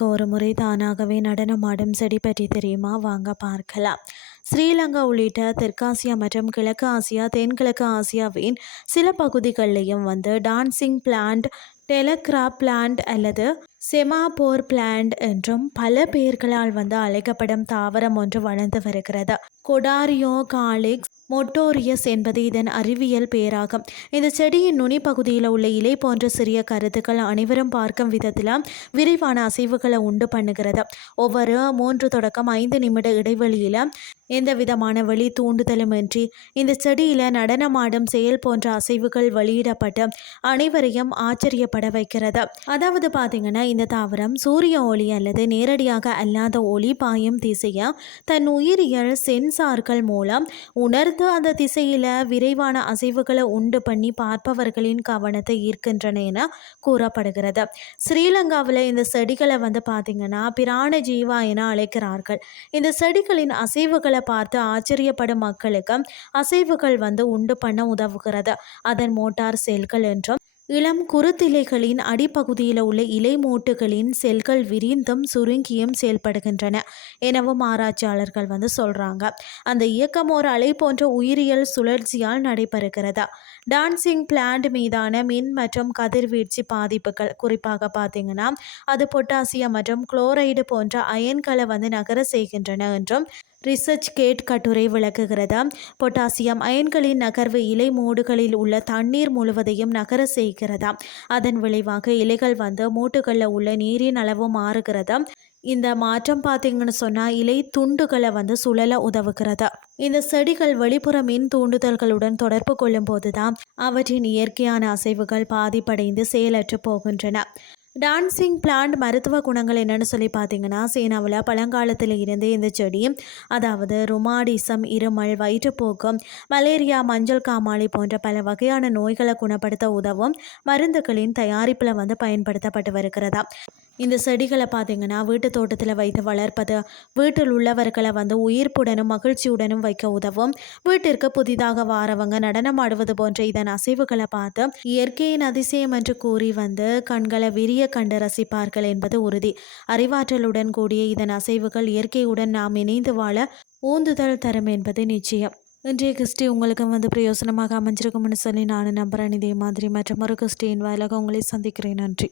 உங்களுக்கு ஒரு முறை தானாகவே நடனமாடும் செடி பற்றி தெரியுமா? வாங்க பார்க்கலாம். ஸ்ரீலங்கா உள்ளிட்ட தெற்காசியா மற்றும் கிழக்கு ஆசியா, தென்கிழக்கு ஆசியாவின் சில பகுதிகளிலையும் டான்சிங் பிளான்ட், டெலகிராப் பிளான்ட் அல்லது செமாபோர் பிளான்ட் என்றும் பல பெயர்களால் அழைக்கப்படும் தாவரம் ஒன்று வளர்ந்து வருகிறது. கொடாரியோ காலிக்ஸ் மொட்டோரியஸ் என்பது இதன் அறிவியல் பெயராகும். இந்த செடியின் நுனி பகுதியில் உள்ள இலை போன்ற சிறிய கருத்துக்கள் அனைவரும் பார்க்கும் விதத்தில் விரைவான அசைவுகளை உண்டு பண்ணுகிறது. ஒவ்வொரு 3 தொடக்கம் 5 நிமிட இடைவெளியில் எந்த விதமான வெளி தூண்டுதலுமின்றி இந்த செடியில் நடனமாடும் செயல் போன்ற அசைவுகள் வெளியிடப்பட்டு அனைவரையும் ஆச்சரியப்பட வைக்கிறது. அதாவது பார்த்தீங்கன்னா, இந்த தாவரம் சூரிய ஒளி அல்லது நேரடியாக அல்லாத ஒளி பாயும் திசையை தன் உயிரியல் சென்சார்கள் மூலம் உணர்ந்து அந்த திசையில் விரைவான அசைவுகளை உண்டு பண்ணி பார்ப்பவர்களின் கவனத்தை ஈர்க்கின்றன என கூறப்படுகிறது. ஸ்ரீலங்காவில் இந்த செடிகளை பார்த்தீங்கன்னா பிராண ஜீவா என அழைக்கிறார்கள். இந்த செடிகளின் அசைவுகளை பார்த்து ஆச்சரியப்படும் மக்களுக்கு அசைவுகள் உண்டு பண்ண உதவுகிறது. அதன் மோட்டார் செல்கள் என்றும் இளம் குருத்திலைகளின் அடிப்பகுதியில் உள்ள இலை மூட்டுகளின் செல்கள் விரிந்தும் சுருங்கியும் செயல்படுகின்றன எனவும் ஆராய்ச்சியாளர்கள் சொல்கிறாங்க. அந்த இயக்கம் ஒரு அலை போன்ற உயிரியல் சுழற்சியால் நடைபெறுகிறது. டான்சிங் பிளான்ட் மீதான மின் மற்றும் கதிர்வீழ்ச்சி பாதிப்புகள், குறிப்பாக பார்த்தீங்கன்னா அது பொட்டாசியம் மற்றும் குளோரைடு போன்ற அயன்களை நகர செய்கின்றன என்றும் ரிசர்ச் கேட் கட்டுரை விளக்குகிறது. பொட்டாசியம் அயன்களின் நகர்வு இலை மூடுகளில் உள்ள தண்ணீர் முழுவதையும் நகர செய்கிறது. அதன் விளைவாக இலைகள் மூட்டுகளில் உள்ள நீரின் அளவு மாறுகிறது. இந்த மாற்றம் பார்த்தீங்கன்னு சொன்னால் இலை துண்டுகளை சுழல உதவுகிறது. இந்த செடிகள் வெளிப்புற மின் தூண்டுதல்களுடன் தொடர்பு கொள்ளும் போதுதான் அவற்றின் இயற்கையான அசைவுகள் பாதிப்படைந்து செயலற்று போகின்றன. டான்சிங் பிளான்ட் மருத்துவ குணங்கள் என்னென்னு சொல்லி பார்த்தீங்கன்னா, சீனாவில் பழங்காலத்தில் இருந்து இந்த செடி அதாவது ருமாடிசம், இருமல், வயிற்றுப்போக்கு, மலேரியா, மஞ்சள் காமாலை போன்ற பல வகையான நோய்களை குணப்படுத்த உதவும் மருந்துகளின் தயாரிப்பில் பயன்படுத்தப்பட்டு வருகிறதா. இந்த செடிகளை பார்த்தீங்கன்னா வீட்டு தோட்டத்தில் வைத்து வளர்ப்பது வீட்டில் உள்ளவர்களை உயிர்ப்புடனும் மகிழ்ச்சியுடனும் வைக்க உதவும். வீட்டிற்கு புதிதாக வாரவங்க நடனமாடுவது போன்ற இதன் அசைவுகளை பார்த்து இயற்கையின் அதிசயம் என்று கூறி கண்களை விரிய கண்டு ரசிப்பார்கள் என்பது உறுதி. அறிவாற்றலுடன் கூடிய இதன் அசைவுகள் இயற்கையுடன் நாம் இணைந்து வாழ ஊந்துதல் தரும் என்பது நிச்சயம். இன்றைய கிறிஸ்டி உங்களுக்கு பிரயோசனமாக அமைஞ்சிருக்கும்னு சொல்லி நான் நம்புகிறேன். இதே மாதிரி மற்றும் ஒரு கிறிஸ்டியின் வாயிலாக உங்களை சந்திக்கிறேன். நன்றி.